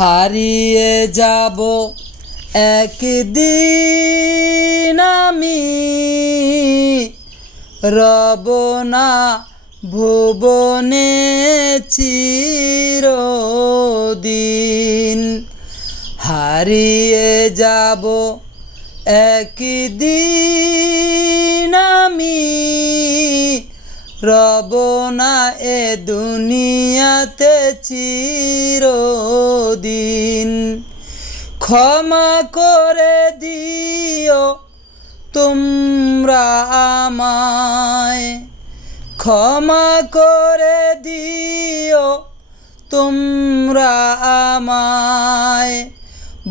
হারিয়ে যাব একদিন আমি, রব না ভুবনে চিরদিন। হারিয়ে যাব একদিন আমি, রব না এ দুনিয়াতে চিরদিন। ক্ষমা করে দিও তোমরা আমায়, ক্ষমা করে দিও তোমরা আমায়।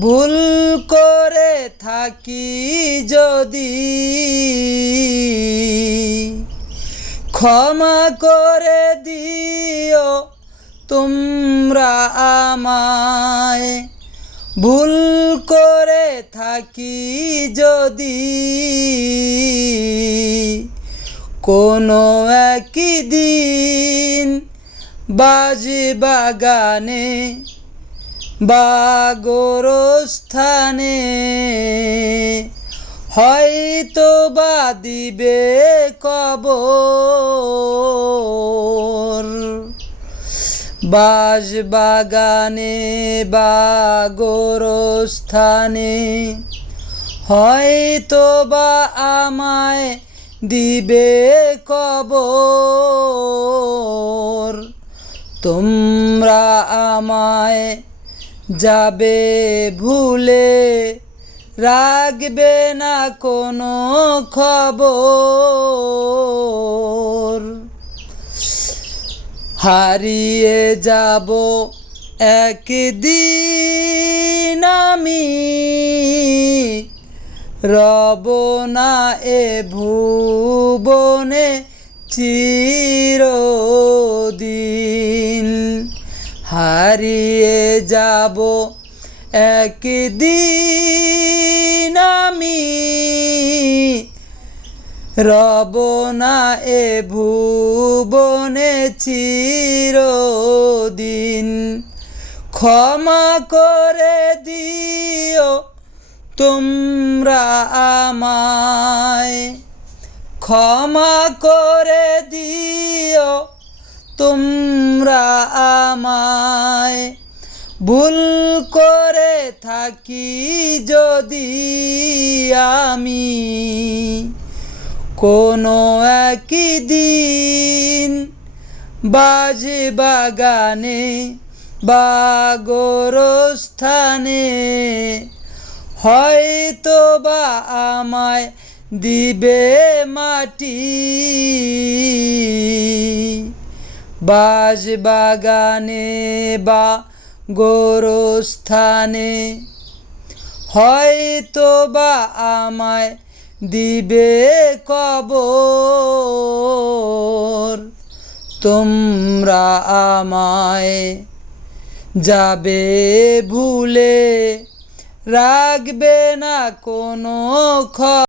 ভুল করে থাকি যদি, ক্ষমা করে দিও তোমরা আমায়। ভুল করে থাকি যদি, কোনো একদিন বাজে বাগানে বা গোরস্থানে, হয়তো বা দিবে কবর। বাঁশবাগানে বা গোরস্থানে, হয়তো বা আমায় দিবে কবর। তোমরা আমায় যাবে ভুলে, রাখবে না কোনো খবর। হারিয়ে যাব একদিন আমি, রব না এ ভুবনে চিরদিন। হারিয়ে যাব একদিন আমি, রব না এ ভুবনে চিরদিন। ক্ষমা করে দিও তোমরা আমায়, ক্ষমা করে দিও তোমরা আমায়। ভুল করে থাকি যদি আমি, কোনো একদিন বাজে বাগানে বা গোরস্থানে, হয়তো বা আমায় দিবে মাটি। বাঁশবাগানে বা গোরস্থানে, হয়তো বা আমায় দিবে কবর। তোমরা আমায় যাবে ভুলে, রাখবে না কোনো খবর।